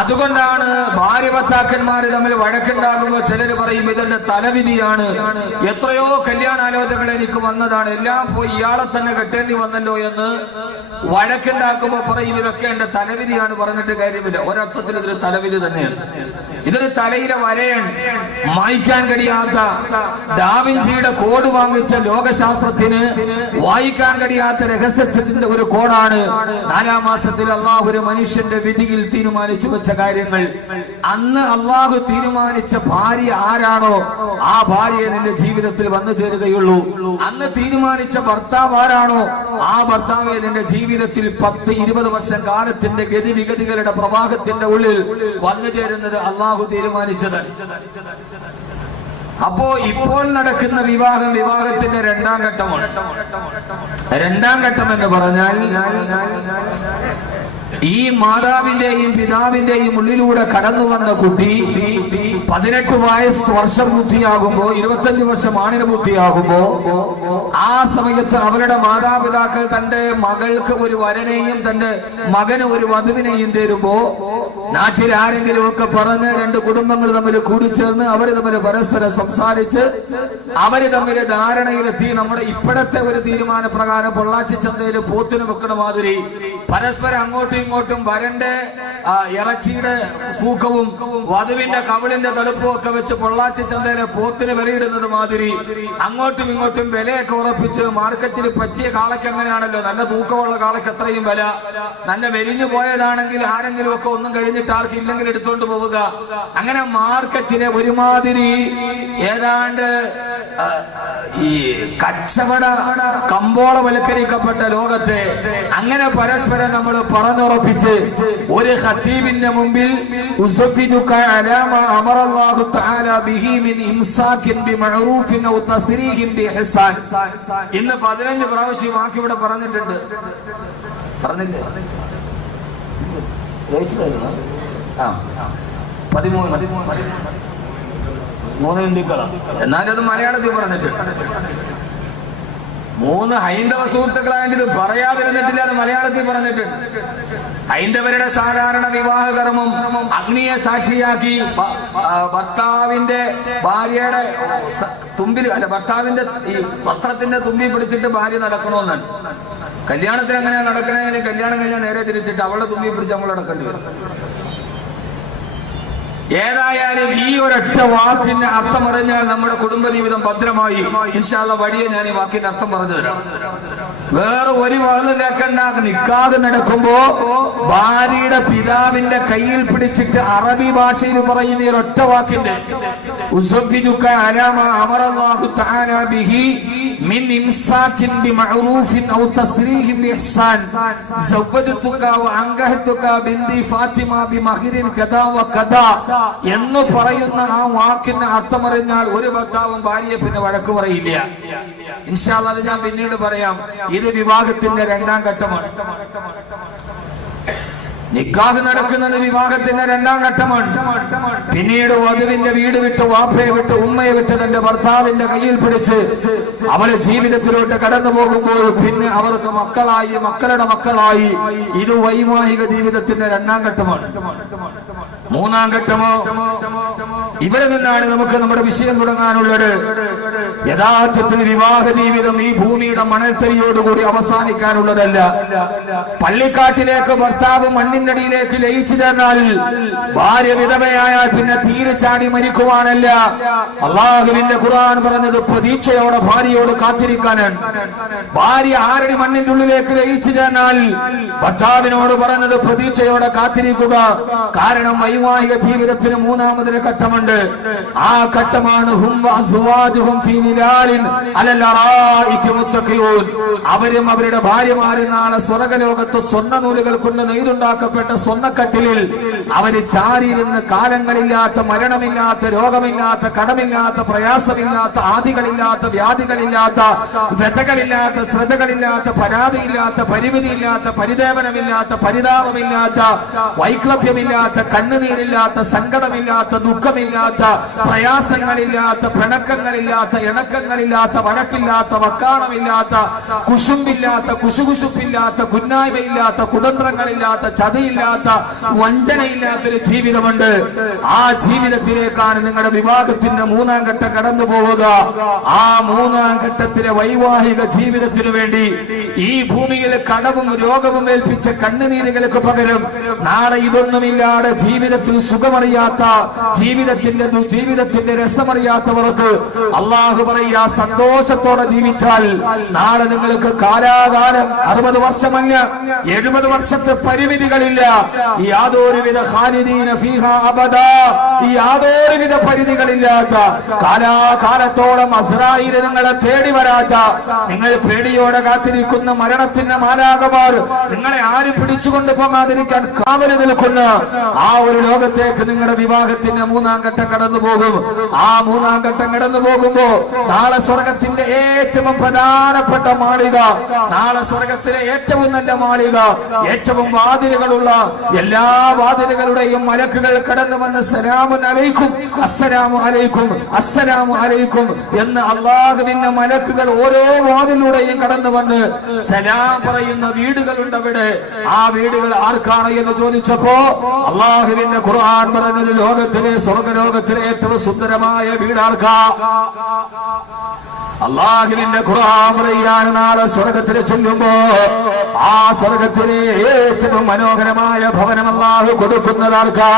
അതുകൊണ്ടാണ് ഭാര്യ ഭർത്താക്കന്മാര് തമ്മിൽ വഴക്കുണ്ടാകുമ്പോൾ ചിലർ പറയും ഇതെന്റെ തലവിധിയാണ്. എത്രയോ കല്യാണാലോചനകൾ എനിക്ക് വന്നതാണ്, എല്ലാം പോയി ഇയാളെ തന്നെ കെട്ടേണ്ടി വന്നല്ലോ എന്ന് വഴക്കുണ്ടാക്കുമ്പോൾ പറയും ഇതൊക്കെ എന്റെ തലവിധിയാണ്. പറഞ്ഞിട്ട് കാര്യമില്ല. ഒരർത്ഥത്തിൽ ഇതൊരു തലവിധി തന്നെയാണ്. ഇതൊരു തലയിലെ വരയാണ്. മായ്ക്കാൻ കഴിയാത്ത ഡാവിഞ്ചിയുടെ കോഡ് വാങ്ങിച്ച ലോകശാസ്ത്രത്തിന് വായിക്കാൻ കഴിയാത്ത രഹസ്യത്തിന്റെ ഒരു കോഡാണ്. 4-ാം മാസത്തിൽ അള്ളാഹു ഒരു മനുഷ്യന്റെ വിധിയിൽ തീരുമാനിച്ചു വെച്ച കാര്യങ്ങൾ. അന്ന് അള്ളാഹു തീരുമാനിച്ച ഭാര്യ ആരാണോ ആ ഭാര്യയെ നിന്റെ ജീവിതത്തിൽ വന്നു ചേരുകയുള്ളൂ. അന്ന് തീരുമാനിച്ച ഭർത്താവ് ആരാണോ ആ ഭർത്താവെ നിന്റെ ജീവിതത്തിൽ 10-20 വർഷം കാലത്തിന്റെ ഗതിവിഗതികളുടെ പ്രവാഹത്തിന്റെ ഉള്ളിൽ വന്നു ചേരുന്നത് അള്ളാഹു തീരുമാനിച്ചത്. അപ്പോ ഇപ്പോൾ നടക്കുന്ന വിവാഹത്തിന്റെ 2-ാം ഘട്ടമാണ്. 2-ാം ഘട്ടം എന്ന് പറഞ്ഞാൽ ഈ മാതാവിന്റെയും പിതാവിന്റെയും ഉള്ളിലൂടെ കടന്നു വന്ന കുട്ടി 18 വർഷം ബുദ്ധിയാകുമ്പോ 25 വർഷം ആണിന് ബുദ്ധിയാകുമ്പോ ആ സമയത്ത് അവരുടെ മാതാപിതാക്കൾ തന്റെ മകൾക്ക് ഒരു വരനെയും തന്റെ മകന് ഒരു വധുവിനെയും തരുമ്പോ നാട്ടിൽ ആരെങ്കിലും ഒക്കെ പറഞ്ഞ് 2 കുടുംബങ്ങൾ തമ്മിൽ കൂടിച്ചേർന്ന് അവര് തമ്മിൽ പരസ്പരം സംസാരിച്ച് അവര് തമ്മിൽ ധാരണയിലെത്തി. നമ്മുടെ ഇപ്പോഴത്തെ ഒരു തീരുമാനപ്രകാരം പൊള്ളാച്ചി ചന്തയിൽ പോത്തിന് വെക്കണ മാതിരി പരസ്പരം അങ്ങോട്ടും ഇങ്ങോട്ടും വരന്റെ ഇറച്ചിയുടെ തൂക്കവും വധുവിന്റെ കവിളിന്റെ തടുപ്പും ഒക്കെ വെച്ച് പൊള്ളാച്ചി ചന്തയിലെ പോത്തിന് വിലയിടുന്നത് മാതിരി അങ്ങോട്ടും ഇങ്ങോട്ടും വിലയൊക്കെ ഉറപ്പിച്ച് മാർക്കറ്റിൽ പറ്റിയ കാളയ്ക്ക് അങ്ങനെയാണല്ലോ, നല്ല തൂക്കമുള്ള കാളയ്ക്ക് എത്രയും വില, നല്ല വെലിഞ്ഞു പോയതാണെങ്കിൽ ആരെങ്കിലും ഒക്കെ ഒന്നും കഴിഞ്ഞിട്ട് ആർക്ക് ഇല്ലെങ്കിൽ എടുത്തോണ്ട് പോവുക. അങ്ങനെ മാർക്കറ്റിലെ ഒരുമാതിരി ഏതാണ്ട് ഈ കച്ചവട കമ്പോളവൽക്കരിക്കപ്പെട്ട ലോകത്തെ അങ്ങനെ പരസ്പരം നമ്മൾ പറഞ്ഞുറപ്പിച്ച് ഒരു ഖതീബിന്റെ മുമ്പിൽ ഇന്ന് 15 പ്രാവശ്യം വാക്ക് ഇവിടെ പറഞ്ഞിട്ടുണ്ട്. പറഞ്ഞില്ലേ? 13 ഹിന്ദുക്കളാണ്, എന്നാലത് മലയാളത്തിൽ പറഞ്ഞിട്ടുണ്ട്. 3 ഹൈന്ദവ സുഹൃത്തുക്കളായിട്ട് ഇത് പറയാതിരുന്നിട്ടില്ല, അത് മലയാളത്തിൽ പറഞ്ഞിട്ടുണ്ട്. ഹൈന്ദവരുടെ സാധാരണ വിവാഹ കർമ്മം അഗ്നിയെ സാക്ഷിയാക്കി ഭർത്താവിന്റെ ഭാര്യയുടെ തുമ്പിൽ അല്ല ഭർത്താവിന്റെ ഈ വസ്ത്രത്തിന്റെ തുമ്പി പിടിച്ചിട്ട് ഭാര്യ നടക്കണമെന്നാണ്. കല്യാണത്തിന് എങ്ങനെയാ നടക്കണേ? കല്യാണം കഴിഞ്ഞാൽ നേരെ തിരിച്ചിട്ട് അവളുടെ തുമ്പി പിടിച്ച് നമ്മൾ നടക്കേണ്ടി വരും. ഏതായാലും ഈ ഒരൊറ്റ വാക്കിന്റെ അർത്ഥം അറിഞ്ഞാൽ നമ്മുടെ കുടുംബജീവിതം ഭദ്രമായി. ഇൻഷാ അല്ലാഹ് വഴിയെ ഞാൻ ഈ വാക്കിന്റെ അർത്ഥം പറഞ്ഞു തരാം. വേറെ ഒരു വാതിലേക്കണ്ട. നിക്കാഹ് നടക്കുമ്പോ ഭാര്യയുടെ പിതാവിന്റെ കയ്യിൽ പിടിച്ചിട്ട് അറബി ഭാഷയിൽ പറയുന്ന ഈ ഒറ്റ വാക്കിന്റെ من إمساك بمعروف أو تصريح بإحسان زوجتك وأنكحتك بنت فاطمة بمهر كذا وكذا എന്ന് പറയുന്ന ആ വാക്കിന്റെ അർത്ഥമറിഞ്ഞാൽ ഒരു ഭർത്താവും ഭാര്യയെ പിന്നെ വഴക്ക് പറയില്ല. ഇൻഷാ അല്ലാഹ് അത് ഞാൻ പിന്നീട് പറയാം. ഇത് വിവാഹത്തിന്റെ 2-ാം ഘട്ടമാണ്. നിക്കാഹ് നടക്കുന്നത് വിവാഹത്തിന്റെ 2-ാം ഘട്ടമാണ്. പിന്നീട് വധുവിന്റെ വീട് വിട്ട് വാപ്പയെ വിട്ട് ഉമ്മയെ വിട്ട് തന്റെ ഭർത്താവിന്റെ കയ്യിൽ പിടിച്ച് അവളെ ജീവിതത്തിലോട്ട് കടന്നു പോകുമ്പോൾ പിന്നെ അവർക്ക് മക്കളായി മക്കളുടെ മക്കളായി. ഇത് വൈവാഹിക ജീവിതത്തിന്റെ 2-ാം ഘട്ടമാണ്. 3-ാം ഘട്ടമോ ഇവിടെ നിന്നാണ് നമുക്ക് നമ്മുടെ വിഷയം തുടങ്ങാനുള്ളത്. യഥാർത്ഥത്തിൽ വിവാഹ ജീവിതം ഈ ഭൂമിയുടെ മണൽത്തരിയോടുകൂടി അവസാനിക്കാനുള്ളതല്ല. പള്ളിക്കാട്ടിലേക്ക് ഭർത്താവ് മണ്ണിനടിയിലേക്ക് ലയിച്ചു ചേർന്നാൽ ഭാര്യ വിധവയായാൽ പിന്നെ തീരെ ചാടി മരിക്കുവാനല്ല. അള്ളാഹുവിന്റെ ഖുർആൻ പറഞ്ഞത് പ്രതീക്ഷയോടെ ഭാര്യയോട് കാത്തിരിക്കാനാണ്. ഭാര്യ ആരടി മണ്ണിന്റെ ഉള്ളിലേക്ക് ലയിച്ചു ചേർന്നാൽ ഭർത്താവിനോട് പറഞ്ഞത് പ്രതീക്ഷയോടെ കാത്തിരിക്കുക. കാരണം വൈവാഹിക ജീവിതത്തിന് 3-ാമതൊരു ഘട്ടമുണ്ട്. ആ ഘട്ടമാണ് അവരും അവരുടെ ഭാര്യമാരും നാളെ സ്വർഗലോകത്ത് സ്വർണ്ണ നൂലുകൾ കൊണ്ട് നെയ്തുണ്ടാക്കപ്പെട്ട സ്വർണ്ണക്കട്ടിലിൽ അവര് ചാരിയിരുന്ന് കാലങ്ങളില്ലാത്ത മരണമില്ലാത്ത രോഗമില്ലാത്ത കടമില്ലാത്ത പ്രയാസമില്ലാത്ത ആദികളില്ലാത്ത വ്യാധികളില്ലാത്ത വ്യതകളില്ലാത്ത ശ്രദ്ധകളില്ലാത്ത പരാതിയില്ലാത്ത പരിമിതിയില്ലാത്ത പരിദേവനമില്ലാത്ത പരിതാപമില്ലാത്ത വൈക്ലഭ്യമില്ലാത്ത കണ്ണുനീരില്ലാത്ത സങ്കടമില്ലാത്ത ദുഃഖമില്ലാത്ത പ്രയാസങ്ങളില്ലാത്ത പിണക്കങ്ങളില്ലാത്ത ഇണക്കങ്ങളില്ലാത്ത, വഴക്കില്ലാത്ത, വക്കാണമില്ലാത്ത, കുശുമ്പില്ലാത്ത, കുശുകുശുപ്പില്ലാത്ത, കുന്നായ്മയില്ലാത്ത, കുതന്ത്രങ്ങളില്ലാത്ത, ചതിയില്ലാത്ത, വഞ്ചനയില്ലാത്തൊരു ജീവിതമുണ്ട്. ആ ജീവിതത്തിലേക്കാണ് നിങ്ങളുടെ വിവാഹത്തിന്റെ 3-ാം ഘട്ടം കടന്നു പോവുക. ആ 3-ാം ഘട്ടത്തിലെ വൈവാഹിക ജീവിതത്തിനു വേണ്ടി ഈ ഭൂമിയിൽ കടവും രോഗവും ഏൽപ്പിച്ച കണ്ണുനീരുകൾക്ക് പകരം നാളെ ഇതൊന്നുമില്ലാതെ ജീവിതത്തിൽ സുഖമറിയാത്ത, ജീവിതത്തിന്റെ രസമറിയാത്തവർക്ക് അള്ളാഹു പറയുക, സന്തോഷത്തോടെ ജീവിച്ചാൽ നാളെ നിങ്ങൾക്ക് കാലാകാലം 60 വർഷമല്ല 70 വർഷത്തെ പരിമിതികളില്ല. യാതൊരുവിധ ഖാലിദീന ഫീഹാ അബദാ, യാതൊരുവിധ പരിധികളില്ലാത്ത, കാലാകാലത്തോളം അസ്രായീൽ നിങ്ങളെ തേടി വരാത്ത, നിങ്ങൾ പേടിയോടെ കാത്തിരിക്കുന്ന മരണത്തിന്റെ മാലാഖമാർ നിങ്ങളെ ആരും പിടിച്ചുകൊണ്ട് പോകാതിരിക്കാൻ കാവല് നിൽക്കുന്ന ആ ഒരു ലോകത്തേക്ക് നിങ്ങളുടെ വിവാഹത്തിന്റെ 3-ാം ഘട്ടം കടന്നു പോകും. ആ 3-ാം ഘട്ടം കടന്നു പോകുമ്പോ നാളെ സ്വർഗത്തിന്റെ ഏറ്റവും പ്രധാനപ്പെട്ട മാളിക, നാളെ സ്വർഗത്തിലെ ഏറ്റവും നല്ല മാളിക, ഏറ്റവും വാതിലുകളുള്ള എല്ലാ വാതിലുകളുടെയും മലക്കുകൾ കടന്നു വന്ന് സലാമുൻ അലൈക്കും, അസ്സലാമു അലൈക്കും, അസ്സലാമു അലൈക്കും എന്ന് അള്ളാഹുവിന്റെ മലക്കുകൾ ഓരോ വാതിലൂടെയും കടന്നു വന്ന് സലാം പറയുന്ന വീടുകളുണ്ട് അവിടെ. ആ വീടുകൾ ആർക്കാണ് എന്ന് ചോദിച്ചപ്പോ അള്ളാഹുവിന്റെ ഖുർആൻ പറഞ്ഞത് ലോകത്തിലെ സ്വർഗലോകത്തിലെ ഏറ്റവും സുന്ദരമായ വീടാർക്കാ? അള്ളാഹുവിന്റെ ഖുർആൻ പറയാണ്, നാളെ സ്വർഗത്തിൽ ചെല്ലുമ്പോ ആ സ്വർഗത്തിലെ ഏറ്റവും മനോഹരമായ ഭവനം അല്ലാഹു കൊടുക്കുന്നതാർക്കാ?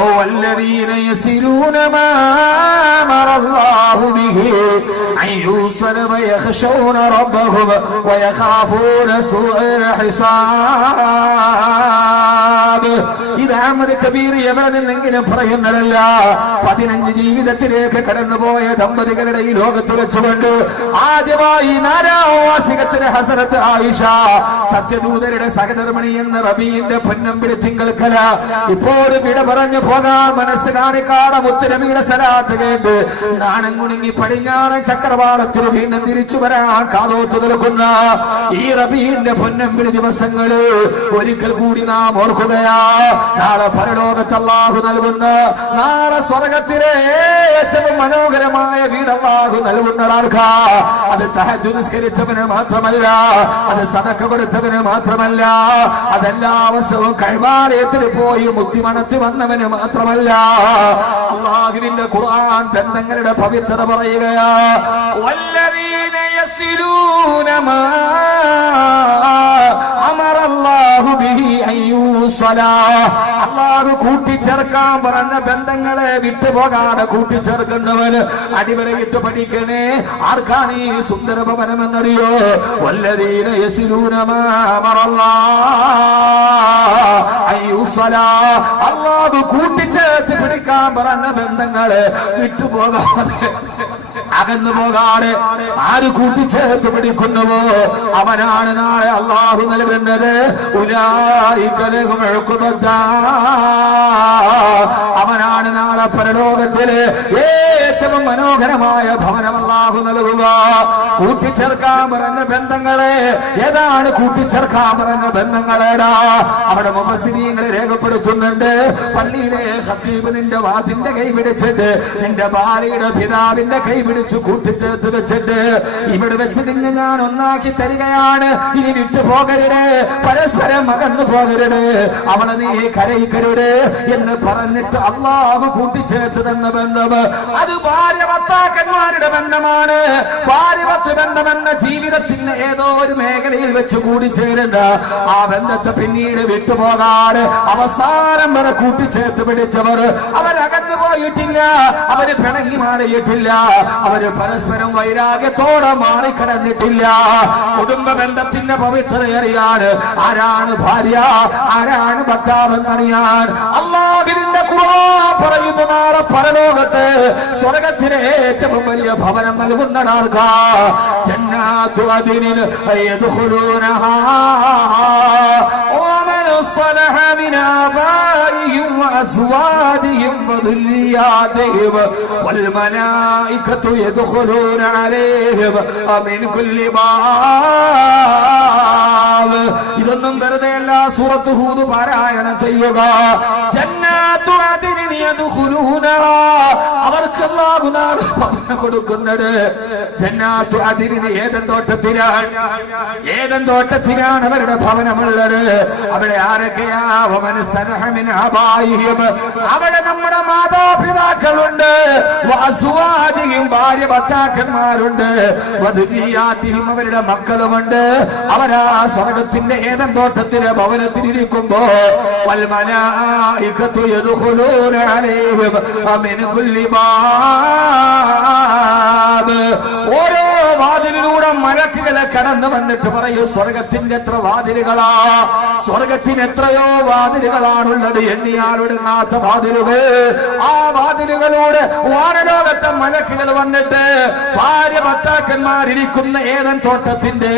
ഓ വല്ലദീന യസിലൂന മാ അമറല്ലാഹു ബിഹി അയ്യൂസല വയഖശൂന റബ്ബഹും വയഖാഫൂന സൂഅൽ ഹിസാബ്. ഇത് അഹ്മദ് കബീർ എവിടെ നിന്നെങ്കിലും പറയുന്നതല്ല. 15 ജീവിതത്തിലേക്ക് കടന്നുപോയ ദമ്പതികളുടെ ഈ ലോകത്ത് വെച്ചുകൊണ്ട് ആദ്യമായി 4-ാം വാർഷികത്തിലെ ഹസരത്ത് ആയിഷ സത്യദൂതരുടെ സഹധർമ്മിണി എന്ന റബീന്റെ പൊന്നമ്പിളി തിങ്കൾക്കല ഇപ്പോൾ വിട പറഞ്ഞു പോകാൻ മനസ്സ് കാണിക്കാതെ മുത്തുനബിയുടെ സലാത്ത് കേട്ട് നാണം കുണുങ്ങി പടിഞ്ഞാറൻ ചക്രവാളത്തിൽ വീണ്ടും തിരിച്ചു വരാൻ കാതോത്തു നിൽക്കുന്ന ഈ റബീന്റെ പൊന്നമ്പിളി ദിവസങ്ങള് ഒരിക്കൽ കൂടി നാം ഓർക്കുകയാ. നാളെ പരലോകത്ത് അല്ലാഹു നൽകുന്ന, നാളെ സ്വർഗത്തിലെ ഏറ്റവും മനോഹരമായ വീട് അല്ലാഹു നൽകുന്നതാർക്കാ? അത് തഹജ്ജുദ് നിസ്കരിച്ചവന് മാത്രമല്ല, അത് സദഖ കൊടുത്തവന് മാത്രമല്ല, അതെല്ലാ വർഷവും കഅബാലയത്തിൽ പോയി മുത്തി മണത്തി വന്നവന് മാത്രമല്ല. അല്ലാഹുവിന്റെ ഖുർആൻ ബന്ധങ്ങളുടെ പവിത്രത പറയുകയാ. വല്ലദീന യസിലൂന മാ അമറല്ലാഹു ബിഹി അയ്യൂസലാ. അല്ലാഹു കൂട്ടിച്ചേർക്കാൻ പറഞ്ഞ ബന്ധങ്ങളെ വിട്ടുപോകാതെ കൂട്ടിച്ചേർക്കുന്നവന് അടിവരയിട്ട് പഠിക്കണേ. ആർക്കാണ് ഈ സുന്ദര ഭവനം എന്നറിയോ? വല്ലദീന യസിലൂന മാ അമറല്ലാഹു അയ്യൂസലാ. അല്ലാഹു കൂട്ടിച്ചേർത്ത് പിടിക്കാൻ പറഞ്ഞ ബന്ധങ്ങളെ വിട്ടുപോകാതെ, അകന്നു പോകാതെ ആര് കൂട്ടിച്ചേർത്ത് പിടിക്കുന്നുവോ അവനാണ് നാളെ അല്ലാഹു നൽകുന്നത്. ഉലൈക ലഹും ഉഖ്ബദ്ദാർ. അവനാണ് നാളെ പരലോകത്തിലെ ഏറ്റവും മനോഹരമായ ഭവനം അല്ലാഹു നൽകുക. കൂട്ടിച്ചേർക്കാൻ പറഞ്ഞ ബന്ധങ്ങളെ ഏതാണ്? കൂട്ടിച്ചേർക്കാൻ പറഞ്ഞ ബന്ധങ്ങളേടാ? അവിടെ മുഫസ്സിരീങ്ങളെ രേഖപ്പെടുത്തുന്നുണ്ട്. പള്ളിയിലെ ഖത്തീബ് നിന്റെ വാതിന്റെ കൈ പിടിച്ചിട്ട് നിന്റെ ഭാര്യയുടെ പിതാവിന്റെ കൈ പിടിച്ച് കൂട്ടിച്ചേർത്ത് വെച്ചിട്ട് ഇവിടെ വെച്ച് നിന്നെ ഞാൻ ഒന്നാക്കി തരികയാണ്, ഇനി വിട്ടു പോകരുത്, പരസ്പരം അകന്നു പോകരുത്, അവളെ നീ കരയിക്കരുത് എന്ന് പറഞ്ഞിട്ട് അല്ലാഹു കൂട്ടിച്ചേർത്ത് തന്ന ബന്ധം അത് ഭാര്യ ഭർത്താക്കന്മാരുടെ ബന്ധമാണ്. ഭാര്യ ഭർത്തൃ ബന്ധമെന്ന ജീവിതത്തിന് ഏതോ ഒരു മേഖലയിൽ വെച്ച് കൂടിച്ചേരുന്ന ആ ബന്ധത്തെ പിന്നീട് വിട്ടുപോകാതെ അവസാനം വരെ കൂട്ടിച്ചേർത്ത് പിടിച്ചവർ അവരകന്നു പോയിട്ടില്ല, അവര് പിണങ്ങി മാറിയിട്ടില്ല, അവര് പരസ്പരം വൈരാഗ്യത്തോടെ മാറിക്കടന്നിട്ടില്ല. കുടുംബ ബന്ധത്തിന്റെ പവിത്രത അറിയാൻ ആരാണ് ഭാര്യ, ആരാണ് ഭർത്താവ് എന്നറിയാൻ അല്ലാഹുവിന്റെ ഖുർആൻ പറയുന്ന നാളെ പരലോകത്ത് സ്വർഗത്തിലെ ഏറ്റവും വലിയ ഭവനം നൽകുന്നതാർക്കാ? ജന്നാത്തു അദ്നിൻ യദ്ഖുലൂനഹാ വമൻ സ്വലഹ മിൻ ആബാഇഹിം വഅസ്വാദിഹിം വദുരിയാതിഹിം വൽമലായികതു യദ്ഖുലൂന അലൈഹിം മിൻ കുല്ലി ബാബ്. ഇതൊന്നും വെറുതെയല്ല, സൂറത്ത് ഹൂദ് പാരായണം ചെയ്യുക. ജന്നാത്തു അദ്നിൻ യദ്ഖുലൂനഹാ, അവർക്ക് അല്ലാഹു നാളെ ഭവനം കൊടുക്കുന്നത് ജന്നാത്തു അദിനിന് ഏദൻ തോട്ടത്തിലാണ് അവരുടെ ഭവനമുള്ളത്. അവിടെ ആരൊക്കെയാ? അവിടെ നമ്മുടെ മാതാപിതാക്കളുണ്ട്, ഭാര്യ ഭർത്താക്കന്മാരുണ്ട്, അവരുടെ മക്കളുമുണ്ട്. അവരാ സ്വർഗത്തിന്റെ ഏദൻ തോട്ടത്തിലെ ഭവനത്തിലിരിക്കുമ്പോ വൽമലായികതു യദ്ഖുലൂന അലൈഹിം മിൻ കുല്ലി ബാബ്. ഓരോ വാതിലിലൂടെ മലക്കുകളെ കടന്നു വന്നിട്ട് പറയൂ, സ്വർഗത്തിന്റെ എത്ര വാതിലുകളാ, സ്വർഗത്തിന് എത്രയോ വാതിലുകളാണുള്ളത്, എണ്ണിയാലൊടുങ്ങാത്ത വാതിലുകൾ. ആ വാതിലുകളോട് വാനലോകത്തെ മലക്കുകൾ വന്നിട്ട് ഭാര്യ ഭർത്താക്കന്മാരിരിക്കുന്ന ഏദൻ തോട്ടത്തിന്റെ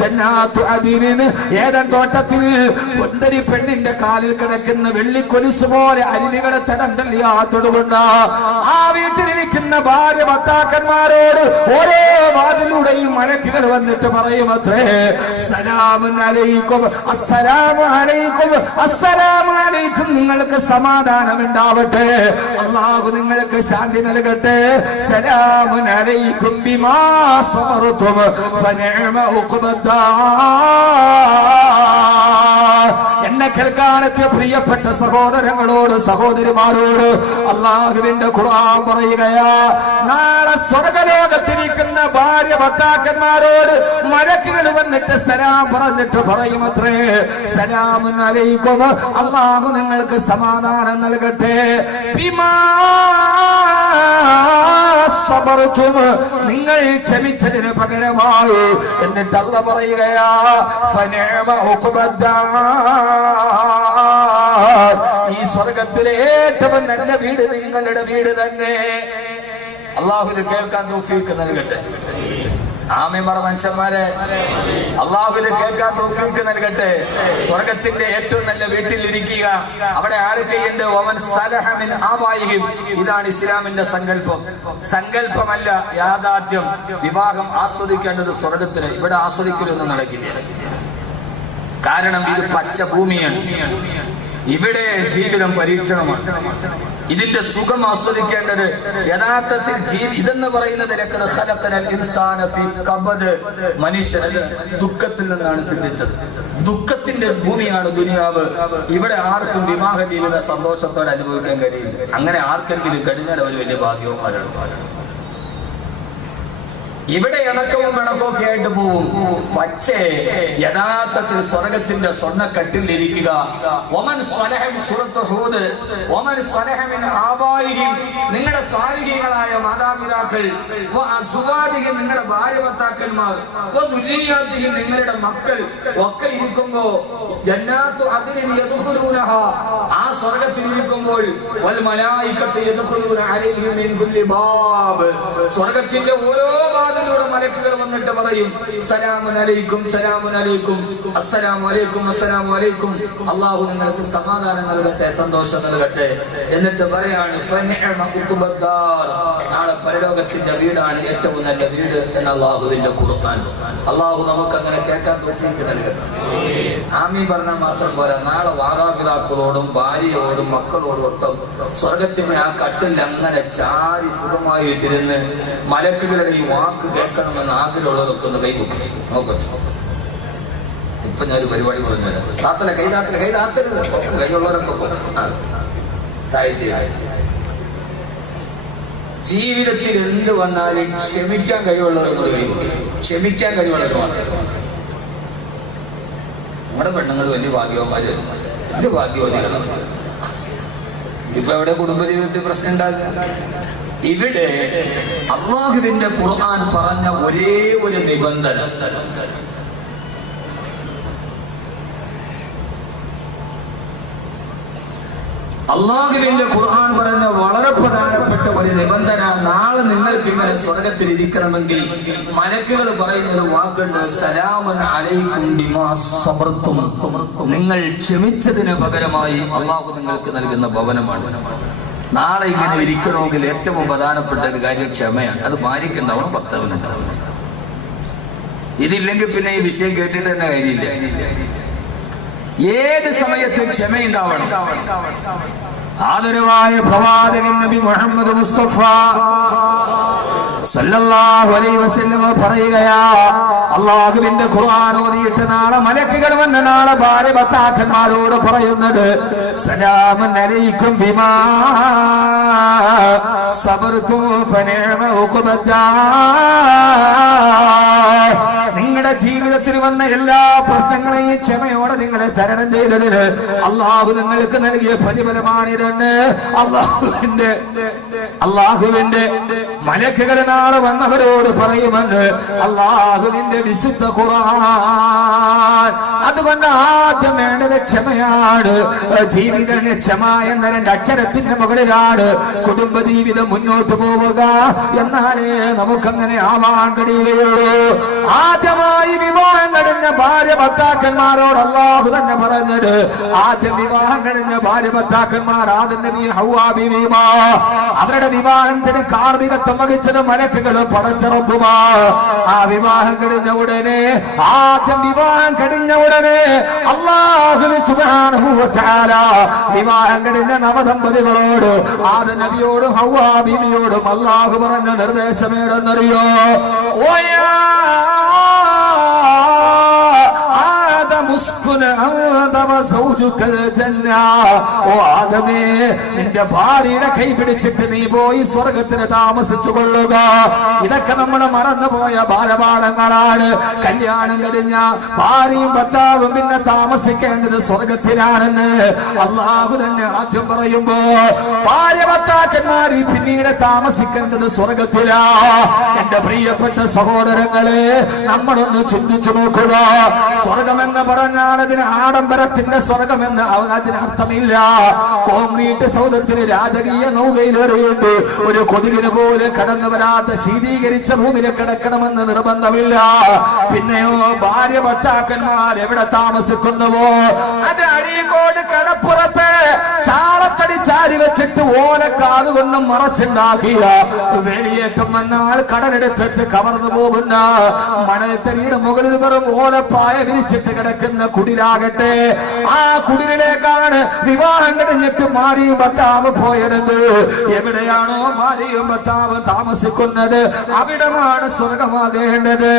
ജന്നാത്തു അദീനിന് ഏദൻ തോട്ടത്തിൽ സുന്ദരി പെണ്ണിന്റെ കാലിൽ കിടക്കുന്ന വെള്ളിക്കൊലുസ് പോലെ അരുവികളെ തടണ്ടല്ലാത്തതുകൊണ്ട് ആ വീട്ടിലിരിക്കുന്ന ഭാര്യ ഭർത്താക്കന്മാരോട് ഓരോ വാതിലൂടെയും മലക്കുകൾ വന്നിട്ട് പറയുമത്രേ, സലാമുൻ അലൈക്കും, അസ്സലാമു അലൈക്കും, അസ്സലാമു അലൈക്കും, നിങ്ങൾക്ക് സമാധാനം ഉണ്ടാവട്ടെ, അല്ലാഹു നിങ്ങൾക്ക് ശാന്തി നൽകട്ടെ. സലാമുൻ അലൈക്കും ബിമാ സബർതും ഫനിഅമ ഉഖ്ബദ്ദാർ. എന്നെ കേൾക്കാനെത്തിയ പ്രിയപ്പെട്ട സഹോദരങ്ങളോട് സഹോദരിമാരോട് അല്ലാഹുവിന്റെ ഖുർആൻ പറയുകയാ, നാളെ സ്വർഗലോകത്തിരിക്കുന്ന ഭാര്യ ഭർത്താക്കന്മാരോട് മലക്കുകൾ വന്നിട്ട് സലാം പറഞ്ഞിട്ട് പറയുമത്രേ, സലാമുൻ അലൈക്കും, അല്ലാഹു നിങ്ങൾക്ക് സമാധാനം നൽകട്ടെ, ബിമാ സബർതും, നിങ്ങൾ ക്ഷമിച്ചതിന് പകരമായി. എന്നിട്ട് അല്ലാഹു പറയുകയാ, ഫനിഅമ ഉഖ്ബദ്ദാർ, ഈ സ്വർഗത്തിലെ ഏറ്റവും നല്ല വീട് നിങ്ങളുടെ വീട് തന്നെ. അല്ലാഹു ഇത് കേൾക്കാൻ തൗഫീഖ് നൽകട്ടെ. ആമീൻ പറ മനുഷ്യന്മാരെ, അല്ലാഹു ഇത് കേൾക്കാൻ തൗഫീഖ് നൽകട്ടെ. സ്വർഗത്തിന്റെ ഏറ്റവും നല്ല വീട്ടിലിരിക്കുക. അവിടെ ആരൊക്കെയുണ്ട്? വമൻ സലഹ മിൻ ആബായിഹിം. ഇതാണ് ഇസ്ലാമിന്റെ സങ്കല്പം. സങ്കല്പമല്ല, യാഥാർത്ഥ്യം. വിവാഹം ആസ്വദിക്കേണ്ടത് സ്വർഗത്തിന്. ഇവിടെ ആസ്വദിക്കലൊന്നും നടക്കില്ല. കാരണം ഇത് പച്ച ഭൂമിയാണ്. ഇവിടെ ജീവിതം പരീക്ഷണമാണ്. ഇതിന്റെ സുഖം ആസ്വദിക്കേണ്ടത് യഥാർത്ഥത്തിൽ ഇതെന്ന് പറയുന്നത് മനുഷ്യൻ ദുഃഖത്തിൽ നിന്നാണ് സിദ്ധിച്ചത്. ദുഃഖത്തിന്റെ ഭൂമിയാണ് ദുനിയാവ്. ഇവിടെ ആർക്കും വിവാഹ ജീവിത സന്തോഷത്തോടെ അനുഭവിക്കാൻ കഴിയില്ല. അങ്ങനെ ആർക്കെങ്കിലും കഴിഞ്ഞാൽ അവർ വലിയ ഭാഗ്യവുമാരാണ്. ഇവിടെ ഇണക്കവും പിണക്കമൊക്കെ ആയിട്ട് പോവും. പക്ഷേ യഥാർത്ഥത്തിൽ സ്വർഗത്തിന്റെ സ്വർണ്ണക്കട്ടിലിരിക്കുക. നിങ്ങളുടെ സ്വാലിഹീങ്ങളായ മാതാപിതാക്കൾ, നിങ്ങളുടെ ഭാര്യ ഭർത്താക്കന്മാർ, നിങ്ങളുടെ മക്കൾ ഒക്കെ ഇരിക്കുമ്പോ ജന്നാത്തു അദ്നിൻ യദ്ഖുലൂനഹാ, ആ സ്വർഗത്തിൽ ഇരിക്കുമ്പോൾ വൽ മലായികത്തു യദ്ഖുലൂന അലൈഹിം മിൻ കുല്ലി ബാബ്, സ്വർഗത്തിന്റെ ഓരോ വാതിലൂടെ മലക്കുകൾ വന്നിട്ട് പറയും, സലാമുൻ അലൈക്കും, സലാമുൻ അലൈക്കും, അസ്സലാമു അലൈക്കും, അസ്സലാമു അലൈക്കും, അല്ലാഹു നിങ്ങൾക്ക് സമാധാനം നൽകട്ടെ, സന്തോഷം നൽകട്ടെ. എന്നിട്ട് പറയാണ്, ഫനിഅമ ഉഖ്ബദ്ദാർ, നാളെ പരലോകത്തിന്റെ വീടാണ് ഏറ്റവും നല്ല വീട് എന്ന് അല്ലാഹുവിന്റെ ഖുർആൻ. അല്ലാഹു നമുക്ക് അങ്ങനെ കേൾക്കാൻ തൗഫീഖ് നൽകട്ടെ. ആമീൻ പറഞ്ഞാൽ മാത്രം പോരാ. നാളെ മാതാപിതാക്കളോടും ഭാര്യയോടും മക്കളോടും ഒത്തും സ്വർഗത്തിന് ആ കട്ടിൽ അങ്ങനെ ചാരി സുഖമായിട്ടിരുന്ന് മലക്കുകളുടെ ഈ വാക്ക് കേൾക്കണമെന്ന് ആഗ്രഹമുള്ളതൊക്കെ ഒന്ന് കൈപൊക്കി നോക്കട്ടെ. ഇപ്പൊ ഞാനൊരു പരിപാടി പറഞ്ഞുതരാം. കൈയുള്ളവരൊക്കെ താഴ്ത്തി. ജീവിതത്തിൽ എന്ത് വന്നാലും ക്ഷമിക്കാൻ കഴിവുള്ളവരെന്നോട് കൈപൊക്കി. ക്ഷമിക്കാൻ കഴിവുള്ളവർ മാത്രം. നമ്മുടെ പെണ്ണുങ്ങൾ വലിയ ഭാഗ്യവന്മാര്, വലിയ ഭാഗ്യവതികളാണ്. ഇപ്പൊ എവിടെ കുടുംബജീവിതത്തിൽ പ്രശ്നം ഉണ്ടാകുക? ഇവിടെ അല്ലാഹുവിന്റെ ഖുർആൻ പറഞ്ഞ ഒരേ ഒരു നിബന്ധന, അല്ലാഹുവിന്റെ ഖുർആൻ പറഞ്ഞ വളരെ പ്രധാനപ്പെട്ട ഒരു നിബന്ധന, നാളെ നിങ്ങൾക്ക് ഇങ്ങനെ സ്വർഗത്തിൽ ഇരിക്കണമെങ്കിൽ മലക്കുകൾ പറയുന്ന ഒരു വാക്കുണ്ട്, സലാമുൻ അലൈക്കും ബിമാ സബർതും, നിങ്ങൾ ക്ഷമിച്ചതിന് പകരമായി അല്ലാഹു നിങ്ങൾക്ക് നൽകുന്ന ഭവനമാണ്. നാളെ ഇങ്ങനെ ഇരിക്കണമെങ്കിൽ ഏറ്റവും പ്രധാനപ്പെട്ട ഒരു കാര്യം ക്ഷമയാണ്. അത് ഭാര്യയ്ക്കുണ്ടാവണം, ഭർത്താവിനുണ്ടാവണം. ഇതില്ലെങ്കിൽ പിന്നെ ഈ വിഷയം കേട്ടിട്ട് തന്നെ കാര്യമില്ല. ഏത് സമയത്തും ക്ഷമയുണ്ടാവണം. ആദരവായ പ്രവാചകൻ നബി മുഹമ്മദ് മുസ്തഫ സല്ലല്ലാഹു അലൈഹി വസല്ലം പറയുകയാ, അല്ലാഹുവിന്റെ ഖുർആൻ ഓതിയിട്ട് നാളെ മലക്കുകൾ വന്ന നാളെ ഭാര്യ ഭർത്താക്കന്മാരോട് പറയുന്നത് സലാമുൻ അലൈക്കും ബിമാ സബർതും ഫനിഅമ ഉഖബദ്ദാർ. നിങ്ങളുടെ ജീവിതത്തിൽ വന്ന എല്ലാ പ്രശ്നങ്ങളെയും ക്ഷമയോടെ നിങ്ങളെ തരണം ചെയ്തതിന് അള്ളാഹു നിങ്ങൾക്ക് നൽകിയ പ്രതിഫലമാണിതെന്ന് അള്ളാഹുവിന്റെ മലക്കുകൾ നാളെ വന്നവരോട് പറയുമെന്ന് അള്ളാഹുവിന്റെ വിശുദ്ധ ഖുർആൻ. അതുകൊണ്ട് ആദ്യം വേണ്ടത് ക്ഷമയാണ്. ജീവിത ക്ഷമ എന്ന 2 അക്ഷരത്തിന്റെ മുകളിലാണ് കുടുംബജീവിതം മുന്നോട്ട് പോവുക. എന്നാലേ നമുക്കങ്ങനെ ആവാൻ കഴിയുകയുള്ളൂ. ആദ്യമായി വിവാഹം കഴിഞ്ഞ ഭാര്യ ഭർത്താക്കന്മാരോട് അള്ളാഹു തന്നെ പറഞ്ഞത്, ആദ്യം വിവാഹം കഴിഞ്ഞ ഭാര്യ ഭർത്താക്കന്മാർ ആദം നബി ഹവ്വാ ബീവിമാ, അവരുടെ വിവാഹത്തിന് കാർമികത്വം വഹിച്ചത് മലക്കുകൾ പടച്ചറപ്പുമാ. ആ വിവാഹം കഴിഞ്ഞ ഉടനെ, ആദ്യം വിവാഹം കഴിഞ്ഞ ഉടനെ അല്ലാഹു സുബ്ഹാനഹു വ തആല വിവാഹം കഴിഞ്ഞ നവദമ്പതികളോട് ആദം നബിയോടും ഹവ്വാ ബീവിയോടും അല്ലാഹു പറഞ്ഞ നിർദ്ദേശം ഏതെന്നറിയോ? നിന്റെ ഭാര്യയുടെ കൈ പിടിച്ചിട്ട് നീ പോയി സ്വർഗത്തിന് താമസിച്ചു കൊള്ളുക. ഇതൊക്കെ നമ്മൾ മറന്നുപോയ ബാലപാഠങ്ങളാണ്. കല്യാണം കഴിഞ്ഞ ഭാര്യയും ഭർത്താവും പിന്നെ താമസിക്കേണ്ടത് സ്വർഗത്തിലാണെന്ന് അള്ളാഹു തന്നെ ആദ്യം പറയുമ്പോ, ഭാര്യ ഭർത്താക്കന്മാർ പിന്നീട് താമസിക്കേണ്ടത് സ്വർഗത്തിലാ. എന്റെ പ്രിയപ്പെട്ട സഹോദരങ്ങളെ, നമ്മളൊന്ന് ചിന്തിച്ചു നോക്കുക. സ്വർഗമെന്ന് പറഞ്ഞാൽ അതിന് ആഡംബരത്തിന്റെ സ്വർഗമെന്ന് അതിന് അർത്ഥമില്ല. കോൺക്രീറ്റ് സൗധത്തിന് രാജകീയ നൗകയിലേറിയുണ്ട്. ഒരു കൊതുകിന് പോലെ കടന്നു വരാത്ത ശീതീകരിച്ച റൂമിൽ കിടക്കണമെന്ന് നിർബന്ധമില്ല. പിന്നെയോ ഭാര്യ ഭർത്താക്കന്മാർ എവിടെ താമസിക്കുന്നുവോ അത് അഴീക്കോട് കടപ്പുറത്ത് ചാളച്ചടി ചാരി വെച്ചിട്ട് ഓലക്കാട് കൊണ്ടും മറച്ചുണ്ടാക്കിയ വേലിയേറ്റം വന്നാൽ കടലെടുത്തിട്ട് കവർന്നു പോകുന്ന മണൽത്തരിയുടെ മുകളിൽ വെറും ഓലപ്പായ വിരിച്ചിട്ട് കിടക്കുന്ന കുടിലാകട്ടെ, ആ കുടിലിലേക്കാണ് വിവാഹം കഴിഞ്ഞിട്ട് മാരിയും ഭർത്താവ് പോയത്. എവിടെയാണോ മാരിയും ഭർത്താവ് താമസിക്കുന്നത് അവിടമാണ് സ്വർഗമാകേണ്ടത്.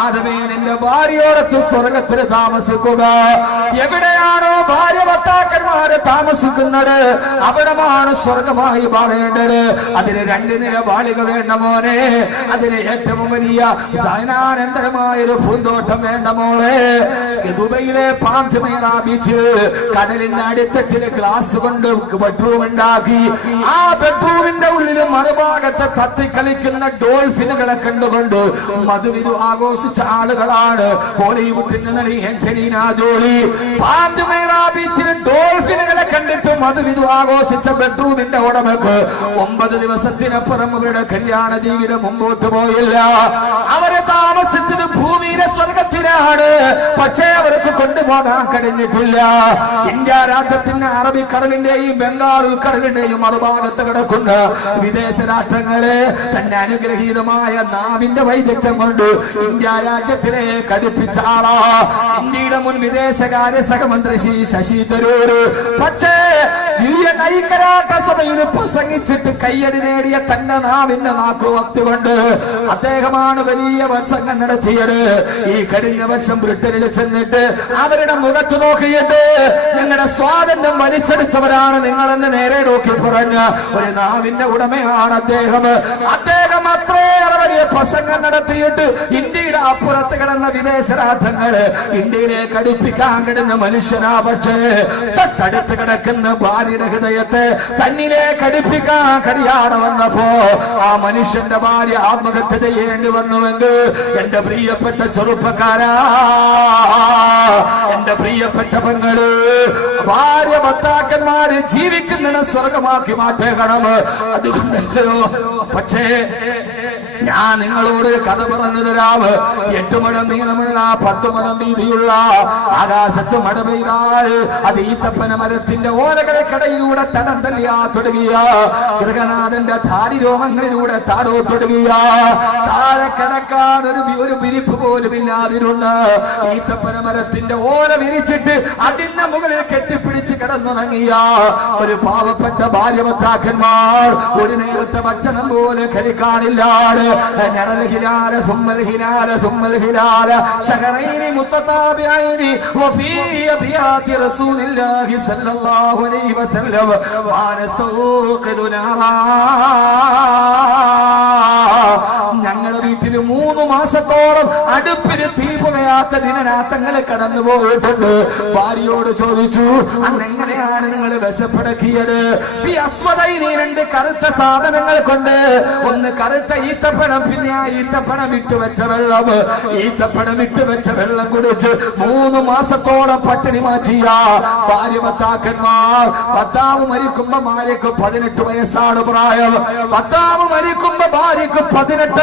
ആദമേ, നിന്റെ ഭാര്യയോടൊത്ത് സ്വർഗത്തിൽ താമസിക്കുക. എവിടെയാണോ ഭാര്യ ഭർത്താക്കന്മാര് താമസിക്കുന്നത് അവിടമാണ് സ്വർഗമായി മാറേണ്ടത്. അതിന് 2 നില ബാലിക വേണ്ട മോനെ. അതിന് ഏറ്റവും വലിയ ജൈനാനന്തരമായൊരു പൂന്തോട്ടം വേണ്ട മോളെ. ദുബൈയിലെ പാംജമേറ ബീച്ചിൽ കടലിന്റെ അടിത്തട്ടില് ഗ്ലാസ് കൊണ്ട് ബെഡ്റൂം ഉണ്ടാക്കി. ആ ബെഡ്റൂമിന്റെ ഉള്ളിൽ മറുഭാഗത്ത് കത്തിക്കളിക്കുന്ന ഡോൾഫിനുകളെ കണ്ടുകൊണ്ട് മധുവിധു ആഘോഷിച്ച ആളുകളാണ് ഹോളിവുഡിന്റെ നടി ആഞ്ചലീന ജോളി. പാംജമേറ ബീച്ചിൽ ഡോൾഫിനുകളെ കണ്ടിട്ട് മധുവിധു ആഘോഷിച്ച ബെഡ്റൂമിന്റെ ഉടമക്ക് 9 ദിവസത്തിനപ്പുറം അവരുടെ കല്യാണ ജീവിതം മുമ്പോട്ട് പോയില്ല. അവരെ താമസിച്ചത് ഭൂമിയിലെ സ്വർഗത്തിലാണ്. പക്ഷേ അവർക്ക് കൊണ്ടുപോകാൻ കഴിഞ്ഞിട്ടില്ല. ഇന്ത്യ രാജ്യത്തിന്റെ അറബിക്കടലിന്റെയും ബംഗാൾ ഉൾക്കടലിന്റെയും മറുഭാഗത്ത് കിടക്കുന്ന വിദേശ രാഷ്ട്രങ്ങളെ തന്റെ അനുഗ്രഹീതമായ നാവിന്റെ വൈദഗ്ധ്യം കൊണ്ട് ഇന്ത്യ രാജ്യത്തിലേക്ക് അടുപ്പിച്ച ആളാ ഇന്ത്യയുടെ മുൻ വിദേശകാര്യ സഹമന്ത്രി ശ്രീ ശശി തരൂർ. പക്ഷേ ഐക്യരാഷ്ട്രസഭയിൽ പ്രസംഗിച്ചിട്ട് കയ്യടി നേടിയ തന്റെ നാവിന്റെ നാക്കുവക്തി കൊണ്ട് അദ്ദേഹമാണ് വലിയ പ്രസംഗം നടത്തിയത്. ഈ കഴിഞ്ഞ വർഷം ബ്രിട്ടനിൽ ചെന്നിട്ട് അവരുടെ മുഖത്ത് നോക്കിയിട്ട് നിങ്ങളുടെ സ്വാതന്ത്ര്യം വലിച്ചെടുത്തവരാണ് നിങ്ങളെന്ന് നേരെ നോക്കി പറഞ്ഞ ഒരു നാവിന്റെ ഉടമയാണ് അദ്ദേഹം. അദ്ദേഹം അത്രയേറെ വലിയ പ്രസംഗം നടത്തിയിട്ട് ഇന്ത്യയുടെ അപ്പുറത്ത് കിടന്ന വിദേശ രാഷ്ട്രങ്ങള് ഇന്ത്യയിലേക്ക് അടുപ്പിക്കാൻ കിടന്ന മനുഷ്യനാ. പക്ഷേ തൊട്ടടുത്ത് കിടക്കുന്ന ഭാര്യയുടെ ഹൃദയത്തെ തന്നിലേക്ക് അടുപ്പിക്കാൻ കഴിയാതെ വന്നപ്പോ ആ മനുഷ്യന്റെ ഭാര്യ ആത്മഹത്യ ചെയ്യേണ്ടി വന്നുവെങ്കിൽ എന്റെ പ്രിയപ്പെട്ട ചെറുപ്പക്കാരാ, എന്റെ പ്രിയപ്പെട്ട പെങ്ങള്, ഭാര്യ ഭർത്താക്കന്മാര് ജീവിക്കുന്ന സ്വർഗമാക്കി മാറ്റണം. അതുകൊണ്ടല്ലോ. പക്ഷേ ഞാൻ നിങ്ങളോട് കഥ പറഞ്ഞു തരാം. 8 മുഴം നീളമുള്ള 10 മുഴം വീതിയുള്ള ആകാശത്ത് മഴ പെയ്താൽ അത് ഈത്തപ്പന മരത്തിന്റെ ഓലകൾക്കിടയിലൂടെ തടം തല്ലിയാ തൊടുകയ. ഗൃഹനാഥന്റെ ധാരിരോമങ്ങളിലൂടെ താടോത്തൊടുകയ. താഴെ കിടക്കാൻ ഒരു വിരിപ്പ് പോലും ഇല്ലാതിരുന്ന് ഈത്തപ്പന മരത്തിന്റെ ഓല വിരിച്ചിട്ട് അതിന്റെ മുകളിൽ കെട്ടിപ്പിടിച്ച് കിടന്നുറങ്ങിയ ഒരു പാവപ്പെട്ട ഭാര്യഭർത്താക്കന്മാർ ഒരു നേരത്തെ ഭക്ഷണം പോലെ കഴിക്കാനില്ലാതെ ഞങ്ങളുടെ വീട്ടിൽ 3 മാസത്തോളം അടുപ്പിന് തീ പുകയാത്ത ദിനരാത്രങ്ങൾ കടന്നു പോയിട്ടുണ്ട്. ഭാര്യയോട് ചോദിച്ചു, അന്നെങ്ങനെയാണ് നിങ്ങൾ വിശപ്പടക്കിയത്? 2 കറുത്ത സാധനങ്ങൾ കൊണ്ട്, ഒന്ന് കറുത്ത ഈത്തപ്പഴം, പിന്നെ ആ ഈത്തപ്പഴം ഇട്ടുവെച്ച വെള്ളം. ഈത്തപ്പഴം ഇട്ടുവെച്ച വെള്ളം കുടിച്ച് 3 മാസത്തോളം പട്ടിണി മാറ്റിയ ഭാര്യ ഭർത്താക്കന്മാർ. ഭർത്താവ് മരിക്കുമ്പോ ഭാര്യക്ക് 18 വയസ്സാണ് പ്രായം. ഭർത്താവ് മരിക്കുമ്പോ ഭാര്യക്ക് 18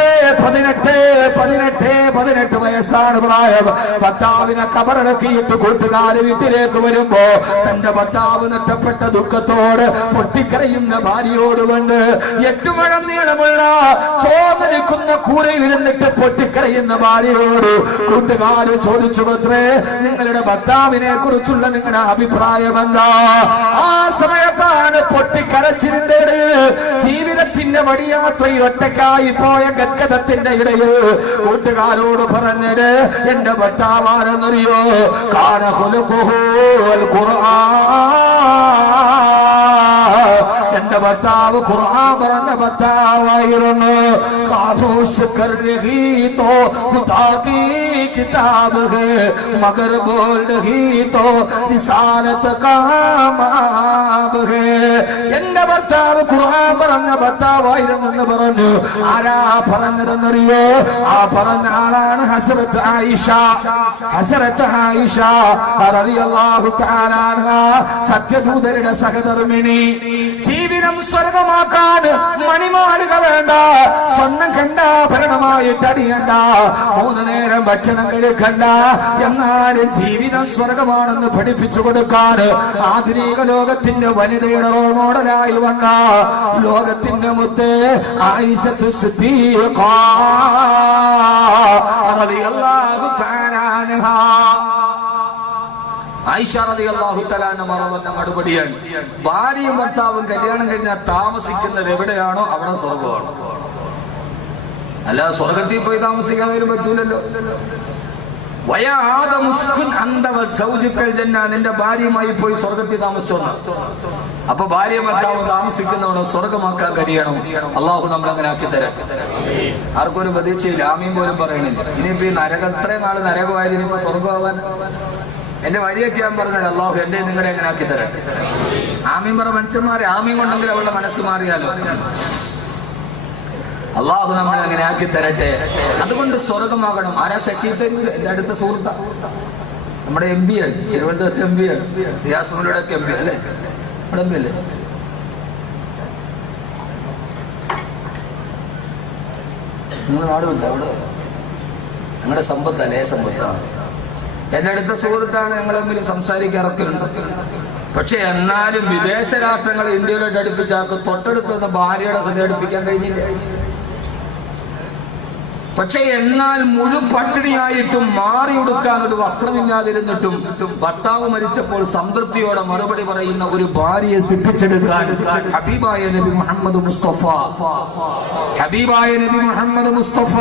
വയസ്സാണ് പ്രായം. ഭർത്താവിനെ കബറടക്കിയിട്ട് കൂട്ടുകാരെ വീട്ടിലേക്ക് വരുമ്പോ തന്റെ ഭർത്താവ് നഷ്ടപ്പെട്ട ദുഃഖത്തോട് പൊട്ടിക്കരയുന്ന ഭാര്യയോട് കൊണ്ട് 8 മുഴം നീളമുള്ള ചോദിക്കുന്ന കൂരയിൽ ഇരുന്നിട്ട് പൊട്ടിക്കരയുന്ന ഭാര്യയോട് കൂട്ടുകാര് ചോദിച്ചു, അത്രേ നിങ്ങളുടെ ഭർത്താവിനെ കുറിച്ചുള്ള നിങ്ങളുടെ അഭിപ്രായം എന്താ? ആ സമയത്താണ് പൊട്ടിക്കരച്ചിലിന്റെ ഇടയിൽ, ജീവിതത്തിന്റെ വടിയാത്രയിൽ ഒറ്റക്കായി പോയ ഗദ്ഗതത്തിന്റെ ഇടയിൽ കൂട്ടുകാരോട് പറഞ്ഞത്, എന്റെ ഭർത്താവാണെന്നറിയോ? കാന ഖുലുഖുൽ ഖുർആൻ. എന്റെ ഭർത്താവ് ഖുർആൻ പറഞ്ഞ ഭർത്താവായിരുന്നു. മഗർ ബോൽ രഹി തോ റിസാലത്ത് കാമാബ് ഹേ. എന്റെ ഭർത്താവ് ഖുർആൻ പറഞ്ഞ ഭർത്താവായിരുന്നെന്ന് പറഞ്ഞു. ആരാ പറഞ്ഞതെന്നറിയോ? ആ പറഞ്ഞ ആളാണ് ഹസ്രത്ത് ആയിഷ. ഹസ്രത്ത് ആയിഷ റളിയല്ലാഹു തആല അൻഹ, സത്യദൂതരുടെ സഹധർമ്മിണി. ജീവിതം സ്വർഗമാക്കാൻ മണിമാളിക വേണ്ട, സ്വർണ്ണം കണ്ടാഭരണമായിട്ട് അടിയണ്ട, 3 നേരം ഭക്ഷണം കഴിക്കണ്ട, എന്നാലും ജീവിതം സ്വർഗമാണെന്ന് പഠിപ്പിച്ചു കൊടുക്കാൻ ആധുനിക ലോകത്തിന്റെ വനിതയുടെ റോൾ മോഡലായി വന്ന ലോകത്തിന്റെ മുത്ത് ആയിഷത്ത് സിദ്ദീഖ റളിയല്ലാഹു തആല അൻഹ. ആയിഷ റളിയല്ലാഹു തആല അൻഹ മറുപടി മറുപടിയാണ്, ഭാര്യയും ഭർത്താവും കല്യാണം കഴിഞ്ഞാൽ താമസിക്കുന്നത് എവിടെയാണോ അവിടെ സ്വർഗമാണ്. അല്ല സ്വർഗത്തിൽ പോയി താമസിക്കാനും പറ്റൂലല്ലോ. നിന്റെ ഭാര്യയുമായി പോയി സ്വർഗത്തിൽ താമസിച്ചോ? അപ്പൊ ഭാര്യ ഭർത്താവ് താമസിക്കുന്നവണോ സ്വർഗമാക്കാൻ കഴിയണം. അള്ളാഹു നമ്മളങ്ങനെ ആക്കി തരട്ടെ. ആർക്കും ഒരു പ്രതീക്ഷയില്ല, ആമീൻ പോലും പറയണില്ല. ഇനിയിപ്പോ ഈ നരകം, ഇത്രയും നാള് നരകമായത് ഇനിയിപ്പോ സ്വർഗമാകാൻ എന്റെ വഴിയൊക്കെ ഞാൻ പറഞ്ഞാൽ അള്ളാഹു എന്റെ നിങ്ങളെ എങ്ങനെ ആക്കി തരട്ടെ. ആമീൻ പറ മനുഷ്യന്മാരെ, ആമീൻ കൊണ്ടെങ്കിൽ അവളുടെ മനസ്സ് മാറിയാലോ. അള്ളാഹു നമ്മളെ അങ്ങനെ ആക്കി തരട്ടെ. അതുകൊണ്ട് സ്വർഗമാകണം. ആരാ? ശശി തരൂർ, എന്റെ അടുത്ത സുഹൃത്ത, നമ്മുടെ MP ആണ്, തിരുവനന്തപുരത്ത് MP ആണ്, റിയാസ്മലയുടെ ഒക്കെ MP അല്ലേ, നമ്മുടെ MP അല്ലേ? നിങ്ങളുടെ നാടുമില്ല അവിടെ? ഞങ്ങളുടെ സമ്പത്തല്ലേ, സമ്പത്താണ്. എന്റെ അടുത്ത സുഹൃത്താണ്, ഞങ്ങൾ തമ്മിൽ സംസാരിക്കാറൊക്കെ ഉണ്ട്. പക്ഷെ എന്നാലും വിദേശ രാഷ്ട്രങ്ങളെ ഇന്ത്യയിലോട്ട് അടുപ്പിച്ചാർക്ക് തൊട്ടടുത്ത് നിന്ന് ഭാര്യയുടെ ഹൃദയം അടുപ്പിക്കാൻ കഴിഞ്ഞില്ല. പക്ഷെ എന്നാൽ മുഴു പട്ടിണിയായിട്ടും മാറി ഉടുക്കാൻ ഒരു വസ്ത്രമില്ലാതിരുന്നിട്ടും ഭർത്താവ് മരിച്ചപ്പോൾ സംതൃപ്തിയോടെ മറുപടി പറയുന്ന ഒരു ഭാര്യയെ സിദ്ധിച്ചെടുക്കാൻ ഹബീബായ നബി മുഹമ്മദ് മുസ്തഫ, ഹബീബായ നബി മുഹമ്മദ് മുസ്തഫ.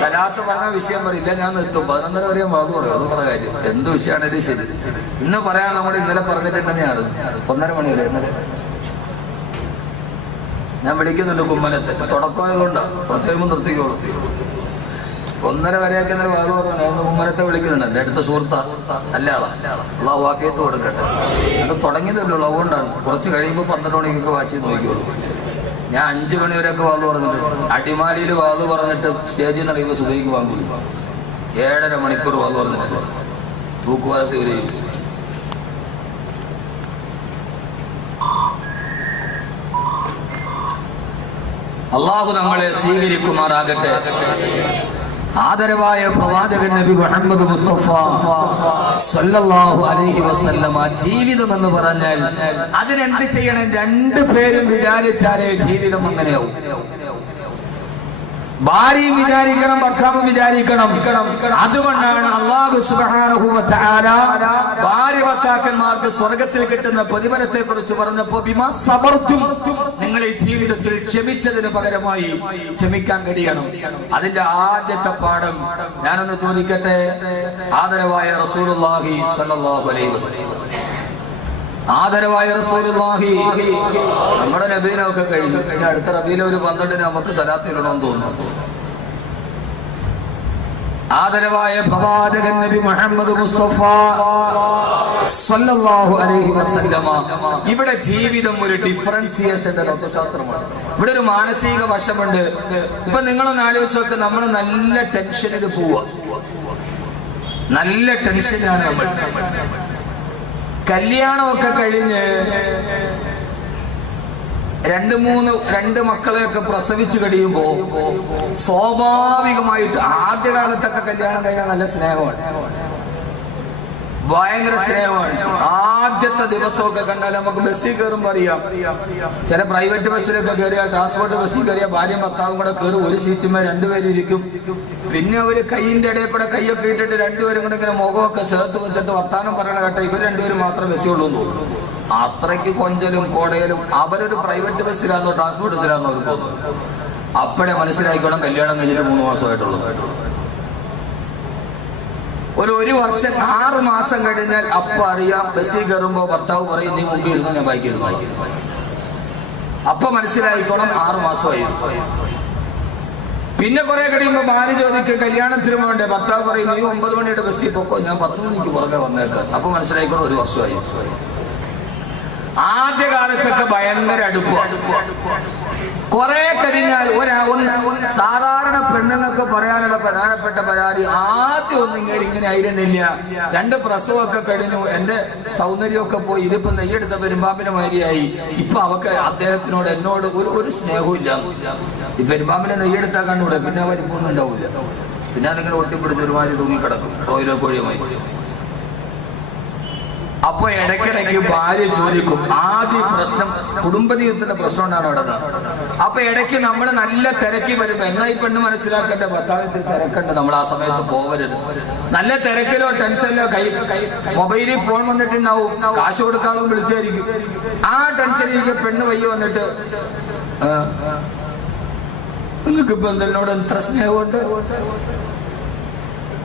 സലാത്ത് പറഞ്ഞ വിഷയം പറയില്ല, ഞാൻ നിർത്തും. 11:30 വരെ വാതു പറയും. അത് പറഞ്ഞ കാര്യം എന്ത് വിഷയമാണേലും ശരി. ഇന്ന് പറയാൻ നമ്മൾ ഇന്നലെ പറഞ്ഞിട്ടുണ്ടെന്ന് ഞാൻ അറിഞ്ഞു. 1:30 മണി വരെ ഇന്നലെ ഞാൻ വിളിക്കുന്നുണ്ട് കുമ്മനത്തെ. തുടക്കമായതുകൊണ്ടാണ്, കുറച്ച് കഴിയുമ്പോൾ നിർത്തിക്കോളും. 1:30 വരെയൊക്കെ ഇന്നലെ വാതു പറഞ്ഞു. ഞാൻ കുമ്മനത്തെ വിളിക്കുന്നുണ്ട്, എൻ്റെ അടുത്ത സുഹൃത്താ, നല്ല ആളാ. അള്ളാഹു ആഫിയത്ത് കൊടുക്കട്ടെ. അത് തുടങ്ങിയതല്ലോ, അതുകൊണ്ടാണ്. കുറച്ച് കഴിയുമ്പോൾ 12 മണിക്കൊക്കെ വാച്ച് ചെയ്ത് നോക്കിക്കോളും. ഞാൻ 5 മണി വരെയൊക്കെ വാതു പറഞ്ഞിട്ട്, അടിമാലിയിൽ വാതു പറഞ്ഞിട്ട് സ്റ്റേജിൽ നിന്ന് അറിയുമ്പോൾ സുബൈക്ക് വാങ്ങൂല. 7.5 മണിക്കൂർ വാതു പറഞ്ഞിട്ട് തൂക്കുപാലത്ത് വരെയും. അള്ളാഹു നമ്മളെ സ്വീകരിക്കുമാറാകട്ടെ. ആദരവായ പ്രവാചകൻ നബി മുഹമ്മദ് മുസ്തഫ സല്ലല്ലാഹു അലൈഹി വസല്ലമ ജീവിതം എന്ന് പറഞ്ഞാൽ അതിനെന്ത് ചെയ്യണം? രണ്ടു പേരും വിചാരിച്ചാലേ ജീവിതം അങ്ങനെയാവും. ഭാര്യയും വിചാരിക്കണം, ഭർത്താവും വിചാരിക്കണം. അതുകൊണ്ടാണ് അല്ലാഹു സുബ്ഹാനഹു വ തആല ഭാര്യ ഭർത്താക്കന്മാർക്ക് സ്വർഗത്തിൽ കിട്ടുന്ന പ്രതിഫലത്തെ കുറിച്ച് പറഞ്ഞപ്പോ ബിമാ സബർതും, നിങ്ങൾ ഈ ജീവിതത്തിൽ ക്ഷമിച്ചതിന് പകരമായി ക്ഷമിക്കാൻ കഴിയണം. അതിന്റെ ആദ്യത്തെ പാഠം ഞാനൊന്ന് ചോദിക്കട്ടെ. ആദരവായ റസൂലുള്ളാഹി സ്വല്ലല്ലാഹു അലൈഹി വസല്ലം, ആദരവായ റസൂലുള്ളാഹി, നമ്മുടെ നബീനൊക്കെ കഴിഞ്ഞു. അടുത്ത റബീലെ ഒരു 12 നമുക്ക് സലാത്ത് ഇടണമെന്ന് തോന്നുന്നു. ആദരവായ പ്രവാചകൻ നബി മുഹമ്മദ് മുസ്തഫ സല്ലല്ലാഹു അലൈഹി വസല്ലമ, ഇവിടെ ജീവിതം ഒരു ഡിഫറൻസിയേഷന്റെ തത്വശാസ്ത്രമാണ്. ഇവിടെ ഒരു മാനസിക വശമുണ്ട്. ഇപ്പൊ നിങ്ങളൊന്ന് ആലോചിച്ച് നോക്ക്, നമ്മൾ നല്ല ടെൻഷനിൽ പോവാ, നല്ല ടെൻഷനാണ് നമ്മൾ. കല്യാണമൊക്കെ കഴിഞ്ഞ് 2 മക്കളെയൊക്കെ പ്രസവിച്ചു കഴിയുമ്പോ സ്വാഭാവികമായിട്ട് ആദ്യകാലത്തൊക്കെ കല്യാണം കഴിഞ്ഞാൽ നല്ല സ്നേഹമാണ്, ഭയങ്കര സ്നേഹമാണ്. ആദ്യത്തെ ദിവസമൊക്കെ കണ്ടാൽ നമുക്ക് ബസ്സിൽ കയറുമ്പോ അറിയാം. ചില പ്രൈവറ്റ് ബസ്സിലൊക്കെ കയറിയാൽ, ട്രാൻസ്പോർട്ട് ബസ്സിൽ കയറിയാൽ ഭാര്യയും ഭർത്താവും കൂടെ കയറി ഒരു സീറ്റുമേ 2 പേരും ഇരിക്കും. പിന്നെ അവര് കൈയിന്റെ ഇടയിൽ കൂടെ കൈയൊക്കെ ഇട്ടിട്ട് 2 പേരും കൂടെ ഇങ്ങനെ മുഖമൊക്കെ ചേർത്ത് വെച്ചിട്ട് വർത്താനം പറയണ കേട്ടോ, ഇവർ 2 പേരും മാത്രമേ ബസ്സിയുള്ളൂ എന്ന് തോന്നുന്നു. അത്രയ്ക്ക് കൊഞ്ചലും കോടയലും. അവരൊരു പ്രൈവറ്റ് ബസ്സിലാണോ ട്രാൻസ്പോർട്ട് ബസ്സിലാണോ അവർ തോന്നുന്നു. അപ്പോഴേ മനസ്സിലായിക്കോണം കല്യാണം കഴിഞ്ഞിട്ട് 3 മാസമായിട്ടുള്ളൂ. ഒരു വർഷം 6 മാസം കഴിഞ്ഞാൽ അപ്പൊ അറിയാം. ബസ്സിൽ കയറുമ്പോ ഭർത്താവ് പറയും, നീ മുമ്പിൽ ഇരുന്നോ, ഞാൻ ബാക്കിയിരുന്നു. അപ്പൊ മനസ്സിലായിക്കോണം 6 മാസമായി. പിന്നെ കുറെ കഴിയുമ്പോ ഭാര്യ ചോദിക്കുക കല്യാണത്തിന് വേണ്ടേ, ഭർത്താവ് പറയും, നീ 9 മണിയുടെ ബസ്സിൽ പൊക്കോ, ഞാൻ 10 മണിക്ക് പുറകെ വന്നേക്കാം. അപ്പൊ മനസ്സിലായിക്കോണം 1 വർഷമായി. ആദ്യകാലത്തൊക്കെ ഭയങ്കര അടുപ്പാണ്. കുറെ കഴിഞ്ഞാൽ സാധാരണ പെണ്ണുങ്ങൾക്ക് പറയാനുള്ള പ്രധാനപ്പെട്ട പരാതി, ആദ്യം ഇങ്ങനെ ആയിരുന്നില്ല, 2 പ്രസവമൊക്കെ കഴിഞ്ഞു, എന്റെ സൗന്ദര്യമൊക്കെ പോയി, ഇതിപ്പോ നെയ്യെടുത്ത പെരുമ്പാമ്പിന്റെ മാതിരിയായി. ഇപ്പൊ അവക്ക് അദ്ദേഹത്തിനോട് എന്നോട് ഒരു സ്നേഹവും ഇല്ല. ഈ പെരുമ്പാമ്പിനെ നെയ്യെടുത്താൽ കണ്ടൂടെ, പിന്നെ വലിപ്പൊന്നും ഉണ്ടാവില്ല. പിന്നെ അതിങ്ങനെ ഒട്ടിപ്പിടിച്ച് ഒരുമാതിരി തൂങ്ങിക്കിടക്കും, ടോയിലോ കോഴിയുമായി. അപ്പൊ ഇടയ്ക്കിടയ്ക്ക് ഭാര്യ ചോദിക്കും, ആദ്യ പ്രശ്നം കുടുംബജീവിതത്തിന്റെ പ്രശ്നം ഉണ്ടാണ് അവിടെ. അപ്പൊ ഇടയ്ക്ക് നമ്മൾ നല്ല തിരക്കി വരുമ്പോ, എന്നാ ഈ പെണ്ണ് മനസ്സിലാക്കേണ്ട, ഭർത്താവിൽ തിരക്കണ്ട്, നമ്മൾ ആ സമയത്ത് പോവരുത്. നല്ല തിരക്കിലോ ടെൻഷനിലോ മൊബൈലിൽ ഫോൺ വന്നിട്ടുണ്ടാവും, കാശ് കൊടുക്കാതെ വിളിച്ചായിരിക്കും. ആ ടെൻഷനിലേക്ക് പെണ്ണ് വയ്യ വന്നിട്ട്, നിങ്ങൾക്ക് ഇപ്പൊ എന്നോട് എത്ര സ്നേഹമുണ്ട്,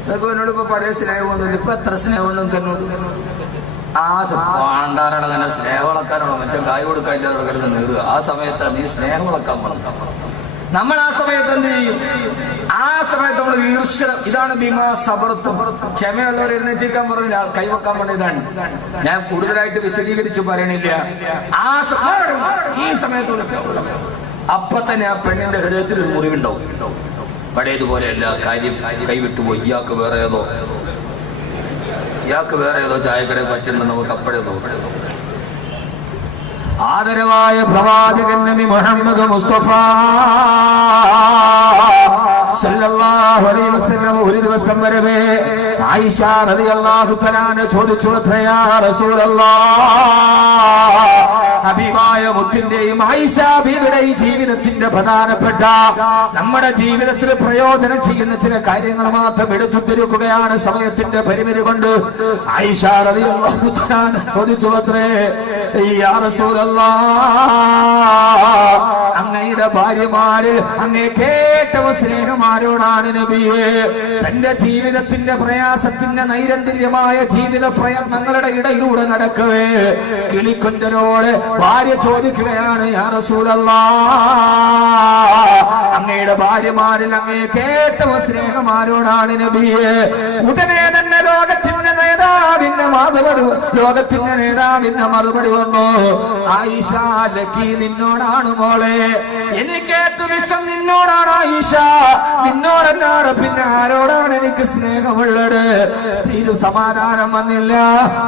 നിങ്ങൾക്ക് എന്നോട് ഇപ്പൊ പഴയ സ്നേഹമൊന്നുമില്ല, ഇപ്പൊ എത്ര സ്നേഹം നിങ്ങൾക്ക് എന്നോട്. പാണ്ടാരുടെ തന്നെ സ്നേഹം വളർത്താനുള്ള മനുഷ്യൻ കായ് കൊടുക്കാതിന്റെ കിടന്ന് നേടുക. ആ സമയത്ത് നീ സ്നേഹം വളർത്താൻ പറഞ്ഞു. നമ്മൾ ആ സമയത്ത് എന്ത് ചെയ്യും? ആ സമയത്ത് നമ്മൾ ഈർഷ്യം. ഇതാണ് ബിമാ സബർത്തും. ക്ഷമയുള്ളവർ എഴുന്നേറ്റിക്കാൻ പറഞ്ഞില്ല, കൈവെക്കാൻ പറഞ്ഞതാണ്. ഞാൻ കൂടുതലായിട്ട് വിശദീകരിച്ച് പറയണില്ല. ഈ സമയത്ത് അപ്പൊ തന്നെ ആ പെണ്ണിന്റെ ഹൃദയത്തിൽ ഒരു മുറിവുണ്ടാവും. പഴയതുപോലെ എല്ലാ കാര്യം കൈവിട്ടുപോയി. ഇയാൾക്ക് വേറെ ഏതോ ചായക്കട പറ്റുന്നത് നമുക്ക് അപ്പഴേ നോക്കണം. ആദരവായ പ്രവാചകൻ നബി മുഹമ്മദ് മുസ്തഫ സല്ലല്ലാഹു അലൈഹി വസല്ലം ഒരു ദിവസം വരവേ ആയിഷ റളിയല്ലാഹു തആല ചോദിച്ചു, യാ റസൂലല്ലാഹ്, ഹബീബായ മുത്തിന്റെയും ആയിഷ ബീവിയുടെയും ജീവിതത്തിന്റെ പ്രധാനപ്പെട്ട നമ്മുടെ ജീവിതത്തിൽ പ്രയോജനം ചെയ്യുന്ന ചില കാര്യങ്ങൾ മാത്രം എടുത്തു തിരിക്കുകയാണ് സമയത്തിന്റെ പരിമിതി കൊണ്ട്. ആയിഷ റളിയല്ലാഹു തആല ചോദിച്ചു, യാ റസൂലല്ലാഹ്, അങ്ങയുടെ ഭാര്യമാര് അങ്ങേക്ക് ഏറ്റവും സ്നേഹമാരോടാണ് നബിയെ? തന്റെ ജീവിതത്തിന്റെ പ്രയാസത്തിന്റെ നൈരന്തര്യമായ ജീവിത പ്രയത്നങ്ങളുടെ ഇടയിലൂടെ നടക്കവേ കിളിക്കൊഞ്ചലോട് ഭാര്യ ചോദിക്കുകയാണ്, യാ റസൂലല്ലാഹ്, അങ്ങയുടെ ഭാര്യമാരിൽ അങ്ങേക്ക് ഏറ്റവും സ്നേഹമാരോടാണ് നബിയെ? ഉടനെ തന്നെ ലോകത്തിന്റെ നേതാവിന്റെ മറുപടി വന്നു, ആയിഷ, ലക്കി നിന്നോടാണ് മോളെ, എനിക്ക് ഏറ്റവും ഇഷ്ടം നിന്നോടാണ് ആയിഷ, നിന്നോടല്ലാതെ പിന്നെ ആരോടാണ് എനിക്ക് സ്നേഹമുള്ളത്. സ്ത്രീയിൽ സമാധാനം വന്നില്ല.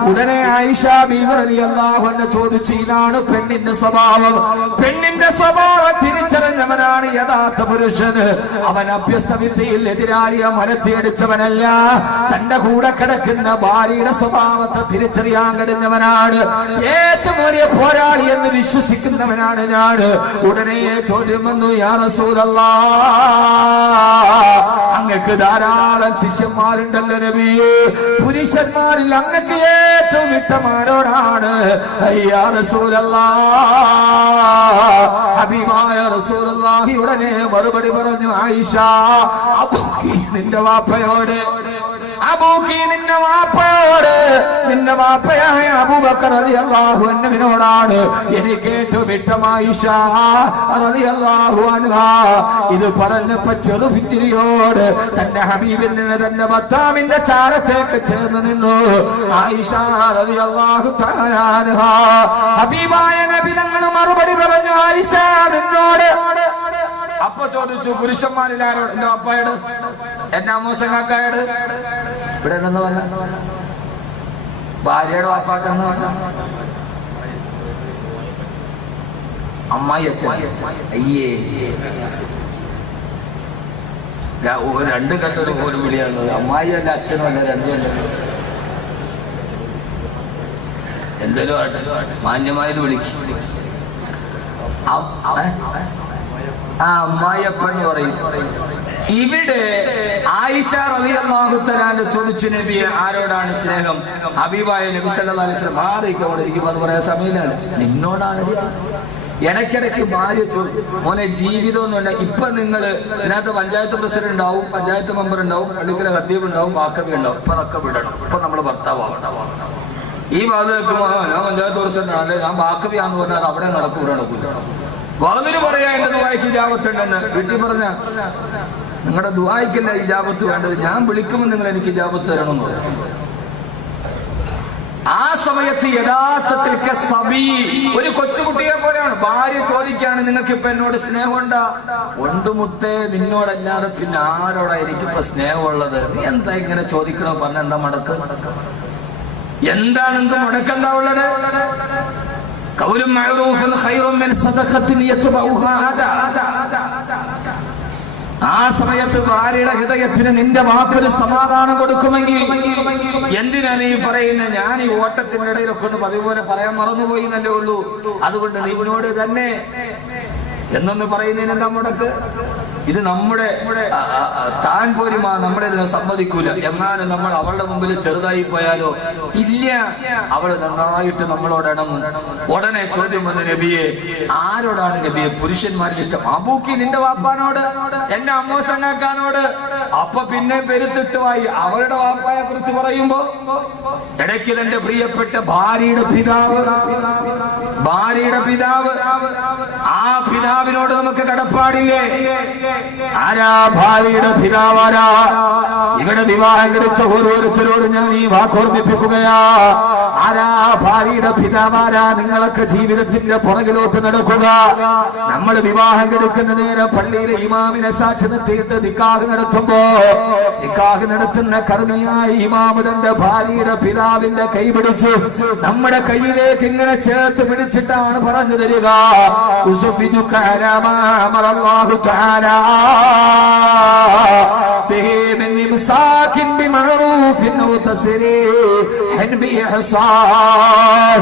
ഉടനെ ആയിഷ ബീവി റളിയല്ലാഹു അൻഹ ചോദിച്ചു, ഇതാണ് പെണ്ണിന്റെ സ്വഭാവം. പെണ്ണിന്റെ സ്വഭാവം തിരിച്ചറിഞ്ഞവനാണ് യഥാർത്ഥ പുരുഷന്. അവൻ അഭ്യസ്ത വിദ്യയിൽ എതിരാളിയെ മലത്തിയടിച്ചവനല്ല. തന്റെ കൂടെ കിടക്കുന്ന ഭാര്യയുടെ സ്വഭാവത്തെ തിരിച്ചറിയാൻ കഴിഞ്ഞവനാണ്. ഏറ്റവും വലിയ പോരാളി എന്ന് വിശ്വസിക്കുന്നവനാണ് ഞാൻ. ഉടനെ ചോദ്യം വന്നു, യാ റസൂലല്ലാഹ്, അങ്ങക്ക് ധാരാളം ശിഷ്യന്മാരുണ്ടല്ലോ നബിയേ, പുരുഷന്മാരിൽ അങ്ങക്ക് ഏറ്റവും ഇഷ്ടമാരോടാണ്? യാ റസൂലല്ലാഹ്, ഹബീബായ റസൂലുള്ളാഹി ഉടനെ മറുപടി പറഞ്ഞു, ആയിഷ, അബൂക്കി നിന്റെ വാപ്പയോട്, അബൂക്കി നിന്റെ വാപ്പയോട്, നിന്റെ വാപ്പയായ അബൂബക്കർ റളിയല്ലാഹു അൻഹുവിനോടാണ് എനിക്ക് ഏറ്റവും ഇഷ്ടം ആയിഷ റളിയല്ലാഹു അൻഹാ. ഇത് പറഞ്ഞപ്പോ ചെറുഭിത്തിരിയോട് തന്റെ ഹബീബിൽ നിന്ന് തന്റെ ഭർത്താവിന്റെ ചാരത്തേക്ക് ചേർന്ന് നിന്നു ആയിഷ റളിയല്ലാഹു തആല അൻഹാ. ഹബീബായ നബി തങ്ങൾ മറുപടി പറഞ്ഞു, ആയിഷ നിന്നോട്. അപ്പൊ ചോദിച്ചു, പുരുഷന്മാരിൽ ആരോട്? എന്റെ വാപ്പയോട്, എന്റെ അമ്മൂസങ്ങാക്കായോട്. ഇവിടെ നിന്ന് വന്ന ഭാര്യയുടെ വാപ്പാക്കെന്ന് വന്ന അമ്മായി അച്ഛൻ. അയ്യേ, രണ്ട് കെട്ടൊരു പോലും വിളിയാണുള്ളത്. അമ്മായി അല്ല, അച്ഛനും അല്ല, രണ്ടും അല്ല. എന്തേലും ആട്ടെ, മാന്യമായത് വിളിക്കും. ആ അമ്മായിയപ്പൻ പറയും. ഇവിടെ ആയിഷ റളിയല്ലാഹു തആല ചോദിച്ചു, നബിയെ ആരോടാണ് സ്നേഹം? ഹബീബായ നബി സല്ലല്ലാഹു അലൈഹി വസല്ലം മാറിക്കോടെ ഇരിക്കുമ്പോൾ അത് പറയാൻ സമയമില്ല. നിന്നോടാണ്. ഇടയ്ക്കിടയ്ക്ക് ഭാര്യ മോനെ ജീവിതം ഒന്നുമില്ല. ഇപ്പൊ നിങ്ങള് ഇതിനകത്ത് പഞ്ചായത്ത് പ്രസിഡന്റ് ഉണ്ടാവും, പഞ്ചായത്ത് മെമ്പർ ഉണ്ടാവും, പള്ളിക്കല ഖത്തീബ് ഉണ്ടാവും, വാക്കബി ഉണ്ടാവും. ഇപ്പൊ അതൊക്കെ വിടണം. ഇപ്പൊ നമ്മള് ഭർത്താവാണ്. ഈ വാതിലേക്ക് ഞാൻ പഞ്ചായത്ത് പ്രസിഡന്റ് ആണ്, ഞാൻ വാക്കബിയാന്ന് പറഞ്ഞാൽ അവിടെ നടക്കും, ഇവിടെ നടക്കൂല. വാതില് പറയാ എന്റെ ദുആയ്ക്ക് ഇജാബത്തുണ്ടെന്ന്. വീട്ടിൽ പറഞ്ഞ നിങ്ങളുടെ ദുആയ്ക്കല്ല ഇജാബത്ത് വേണ്ടത്, ഞാൻ വിളിക്കുമ്പോൾ നിങ്ങൾ എനിക്ക് ഇജാബത്ത് തരണമെന്ന് പറയും. ആ സമയത്ത് യഥാർത്ഥത്തിൽ ഒരു കൊച്ചുകുട്ടിയെ പോലെയാണ്. ഭാര്യ ചോദിക്കാണ്, നിങ്ങൾക്ക് ഇപ്പൊ എന്നോട് സ്നേഹമുണ്ടാ? ഒണ്ടുമുത്തേ, നിന്നോടല്ലാതെ പിന്നെ ആരോടാ എനിക്കിപ്പോ സ്നേഹമുള്ളത്? നീ എന്താ ഇങ്ങനെ ചോദിക്കണോ? പറഞ്ഞ എന്താ മടക്ക്? എന്താണ് നിങ്ങൾക്ക് മുടക്കെന്താ ഉള്ളത്? ഖൗലുൻ മഅറൂഫുൻ ഖൈറുൻ മിൻ സദഖത്തിൻ യത്ബഉഹാ അദാ. ആ സമയത്ത് ഭാര്യയുടെ ഹൃദയത്തിന് നിന്റെ വാക്കൊരു സമാധാനം കൊടുക്കുമെങ്കിൽ എന്തിനാ നീ പറയുന്നത്? ഞാൻ ഈ ഓട്ടത്തിന്റെ ഇടയിലൊക്കെ ഒന്ന് പതിപോലെ പറയാൻ മറന്നുപോയി എന്നല്ലേ ഉള്ളൂ. അതുകൊണ്ട് നീ ഇവനോട് തന്നെ എന്നൊന്ന് പറയുന്നതിന് എന്താ മുടക്ക്? ഇത് നമ്മുടെ താൻ പോലും നമ്മളെ ഇതിനെ സമ്മതിക്കൂല. എങ്ങാനും നമ്മൾ അവളുടെ മുമ്പിൽ ചെറുതായി പോയാലോ? ഇല്ല, അവള് നന്നായിട്ട് നമ്മളോട് ഇണങ്ങും. ഉടനെ ചോദ്യം വന്നു, നബിയെ ആരോടാണ് നബിയെ പുരുഷന്മാരുടെ ഇഷ്ടം? അബൂക്കി നിന്റെ വാപ്പാനോട്, എന്റെ അമ്മോസങ്ങാക്കാനോട്. അപ്പൊ പിന്നെ പെരുത്തിട്ടുമായി അവളുടെ വാപ്പായെ കുറിച്ച് പറയുമ്പോ ഇടയ്ക്ക് തന്റെ പ്രിയപ്പെട്ട ഭാര്യയുടെ പിതാവ്, ആ പിതാവിനോട് നമുക്ക് കടപ്പാടില്ലേ? ആരാ ഭാര്യയുടെ പിതാവാരാ? ഇവിടെ വിവാഹം കഴിച്ച ഓരോരുത്തരോട് ഞാൻ ഈ വാക്കോർമ്മിപ്പിക്കുകയാ. ആരാ ഭാര്യയുടെ പിതാവാരാ? നിങ്ങളൊക്കെ ജീവിതത്തിന്റെ പുറകിലോട്ട് നടക്കുക. നമ്മൾ വിവാഹം കഴിക്കുന്ന നേരം പള്ളിയിലെ ഇമാമിനെ സാക്ഷി നിർത്തിയിട്ട് നിക്കാഹ് നടത്തുമ്പോ നിക്കാഹ് നടത്തുന്ന കർമ്മിയായ ഇമാമ് തന്റെ ഭാര്യയുടെ പിതാവിന്റെ കൈ പിടിച്ചു നമ്മുടെ കയ്യിലേക്ക് ഇങ്ങനെ ചേർത്ത് പിടിച്ചിട്ടാണ് പറഞ്ഞു തരിക, بمعروف أو تسريح بإحسان.